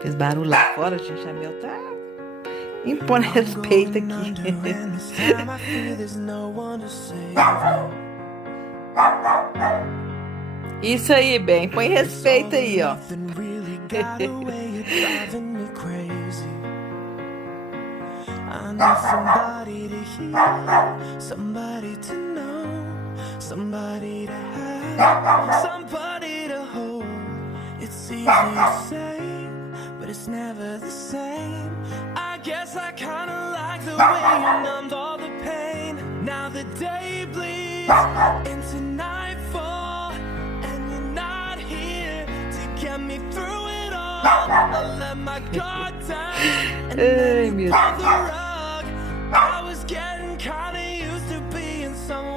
Fez barulho lá fora, gente. A Mel tá impondo respeito aqui. Isso aí, bem. Põe respeito aí, ó. I need somebody to hear, somebody to know, somebody to have, somebody to hold. It's easy to say, but it's never the same. I guess I kinda like the way you numbed all the pain. Now the day bleeds into nightfall, and you're not here to get me through it all. I let my guard down and let you pull the rug. I was getting kinda